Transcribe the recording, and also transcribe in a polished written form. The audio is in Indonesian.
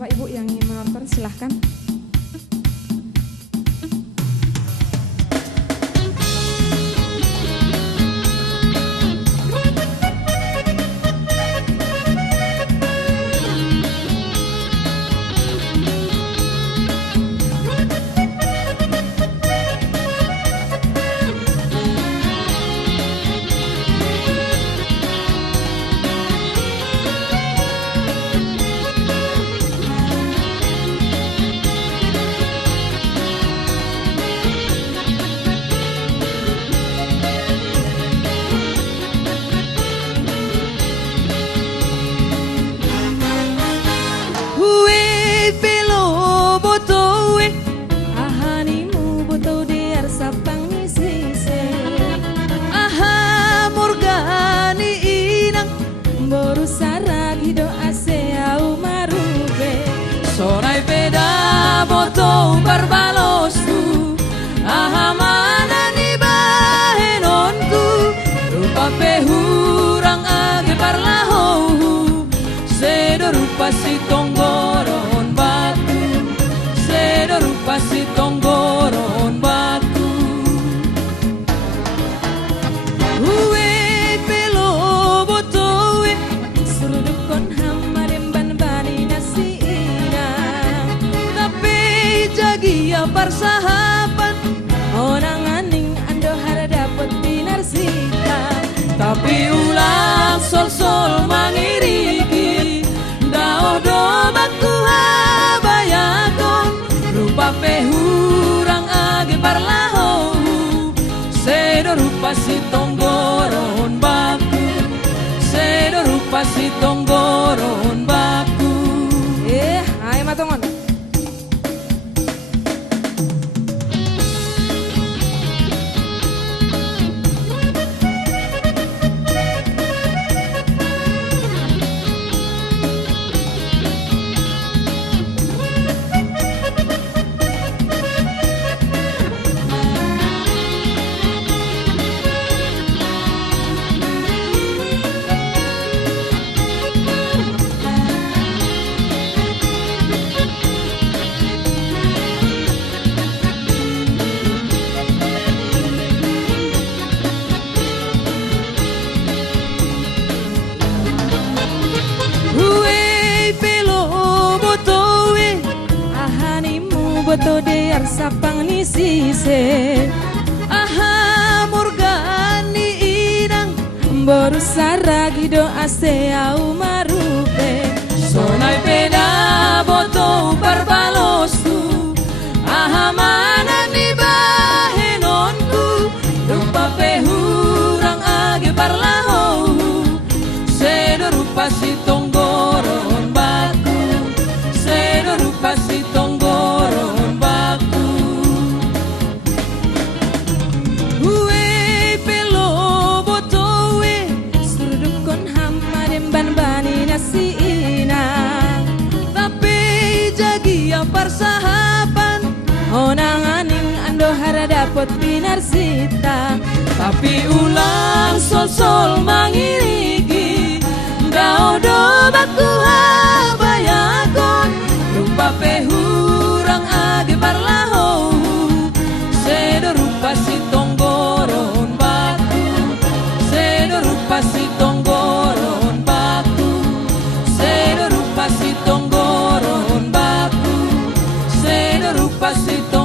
Bapak Ibu yang ingin menonton silahkan. Sorai peda botou barbalosku, ahamana ni bahenonku, rupa pehurang age parlahou, sedo rupa si tonggoron batu, sedo rupa si tonggoron batu. Uwe pelo botowe, surudukon hamarem ban-bani nasi. Gia persahabat orang aning ando harap dapat pinarsita, tapi ulang sol-sol mangiriki dao dobaku habayakon rupa pehurang age parlahou, sedo rupa si tonggoron baku, sedo rupa si tonggoron baku. Ayo matongon. Boto de arsapang ni sise, aha murgani idang boru saragi do ase au marupe. Sonai peda boto barbalosku, aha mana ni bahenonku, rupa pehurang age parlahou, sedo rupa si tonggoron batu, sedo rupa si tonggoron. Persahaban onang aning ando harap dapat pinarsita, tapi ulang sol-sol mangiriki dao dobaku habayakon rupa pehurang age parlahou, sedo rupa si tonggoron batu, sedo rupa si tonggoron batu, sedo rupa si tonggoron batu, pasito